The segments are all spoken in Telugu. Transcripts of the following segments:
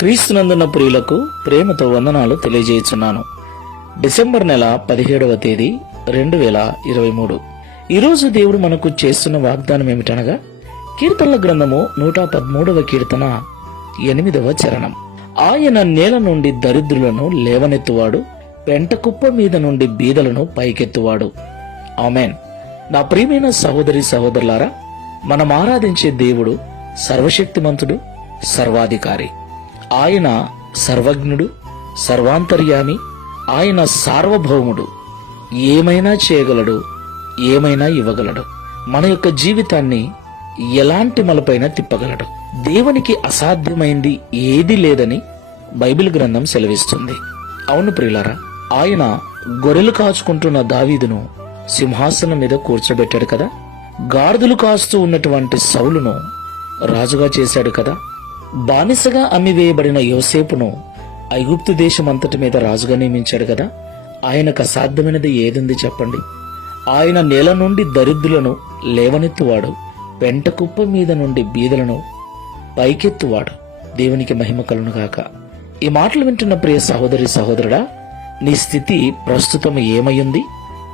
క్రీస్తునందున్న ప్రియులకు ప్రేమతో వందనాలు తెలియజేస్తున్నాను డిసెంబర్ నెల పదిహేడవ తేదీ రెండు వేల ఇరవై మూడు. ఈరోజు దేవుడు మనకు చేస్తున్న వాగ్దానం ఏమిటనగా కీర్తనల గ్రంథము నూట పదమూడవ కీర్తన ఎనిమిదవ చరణం. ఆయన నేల నుండి దరిద్రులను లేవనెత్తువాడు పెంట కుప్ప మీద నుండి బీదలను పైకెత్తువాడు. ఆమెన్. నా ప్రియమైన సహోదరి సహోదరులారా మనం ఆరాధించే దేవుడు సర్వశక్తిమంతుడు సర్వాధికారి. ఆయన సర్వజ్ఞుడు సర్వాంతర్యామి ఆయన సార్వభౌముడు. ఏమైనా చేయగలడు ఏమైనా ఇవ్వగలడు. మన యొక్క జీవితాన్ని ఎలాంటి మలపైన తిప్పగలడు. దేవునికి అసాధ్యమైంది ఏది లేదని బైబిల్ గ్రంథం సెలవిస్తుంది. అవును ప్రియులారా ఆయన గొర్రెలు కాచుకుంటున్న దావీదును సింహాసనం మీద కూర్చోబెట్టాడు కదా? గాడిదలు కాస్తూ ఉన్నటువంటి సౌలును రాజుగా చేశాడు కదా? బానిసగా అమ్మివేయబడిన యోసేపును ఐగుప్తు దేశం అంతటి మీద రాజుగా నియమించాడు కదా? ఆయనకు అసాధ్యమైనది ఏదుంది చెప్పండి. ఆయన నేల నుండి దరిద్రులను లేవనెత్తువాడు వెంట కుప్ప మీద నుండి బీదలను పైకెత్తువాడు. దేవునికి మహిమ కలునుగాక ఈ మాటలు వింటున్న ప్రియ సహోదరి సహోదరుడా నీ స్థితి ప్రస్తుతం ఏమయ్యింది?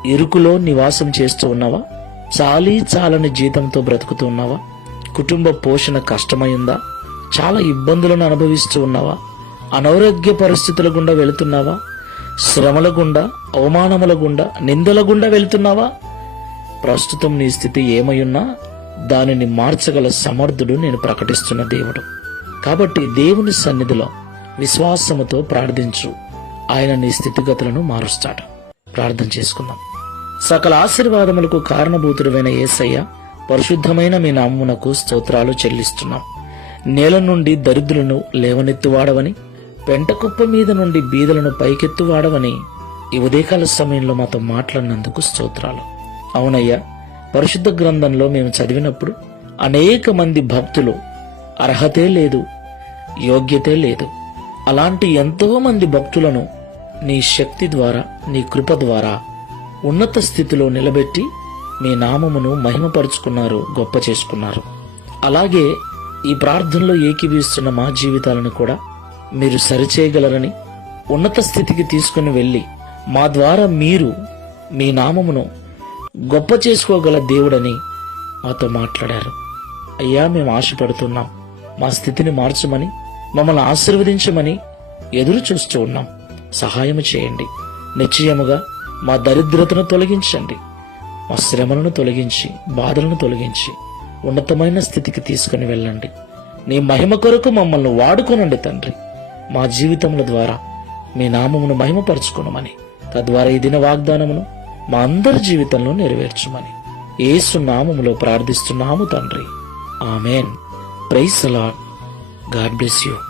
ఇరుకులో నివాసం చేస్తూ ఉన్నావా? చాలీ చాలని జీతంతో బ్రతుకుతూ ఉన్నావా? కుటుంబ పోషణ కష్టమైందా చాలా ఇబ్బందులను అనుభవిస్తూ ఉన్నావా? అనారోగ్య పరిస్థితుల గుండా వెళుతున్నావా? శ్రమల గుండా అవమానముల గుండా నిందల గుండా వెళుతున్నావా? ప్రస్తుతం నీ స్థితి ఏమయున్నా దానిని మార్చగల సమర్థుడు నేను ప్రకటిస్తున్న దేవుడు. కాబట్టి దేవుని సన్నిధిలో విశ్వాసముతో ప్రార్థించు. ఆయన నీ స్థితిగతులను మారుస్తాడు. ప్రార్థన చేసుకుందాం. సకల ఆశీర్వాదములకు కారణభూతుడైన యేసయ్య పరిశుద్ధమైన మీ నామ్మునకు స్తోత్రాలు చెల్లిస్తున్నాం. నేల నుండి దరిద్రులను లేవనెత్తువాడవని పెంట కుప్ప మీద నుండి బీదలను పైకెత్తువాడవని ఈ ఉదయకాల సమయంలో మాతో మాట్లాడినందుకు స్తోత్రాలు. అవునయ్యా పరిశుద్ధ గ్రంథంలో మేము చదివినప్పుడు అనేక మంది భక్తులు అర్హతే లేదు యోగ్యతే లేదు. అలాంటి ఎంతో మంది భక్తులను నీ శక్తి ద్వారా నీ కృప ద్వారా ఉన్నత స్థితిలో నిలబెట్టి మీ నామమును మహిమపరుచుకున్నారు గొప్ప చేసుకున్నారు. అలాగే ఈ ప్రార్థనలో ఏకీభవిస్తున్న మా జీవితాలను కూడా మీరు సరిచేయగలరని ఉన్నత స్థితికి తీసుకుని వెళ్ళి మా ద్వారా మీరు మీ నామమును గొప్ప చేసుకోగల దేవుడని మాతో మాట్లాడారు. అయ్యా మేము ఆశపడుతున్నాం. మా స్థితిని మార్చమని మమ్మల్ని ఆశీర్వదించమని ఎదురు చూస్తూ ఉన్నాం. సహాయం చేయండి. నిశ్చయముగా మా దరిద్రతను తొలగించండి. మా శ్రమలను తొలగించి బాధలను తొలగించి ఉన్నతమైన స్థితికి తీసుకుని వెళ్ళండి. నీ మహిమ కొరకు మమ్మల్ని వాడుకోనండి తండ్రి. మా జీవితముల ద్వారా మీ నామమును మహిమపరచుకునమని తద్వారా ఈ దిన వాగ్దానమును మా అందరి జీవితంలో నెరవేర్చుమని ఏసు నామములో ప్రార్థిస్తున్నాము తండ్రి. ఆమెన్. ప్రైస్ అలా గాడ్ బ్లెస్ యూ.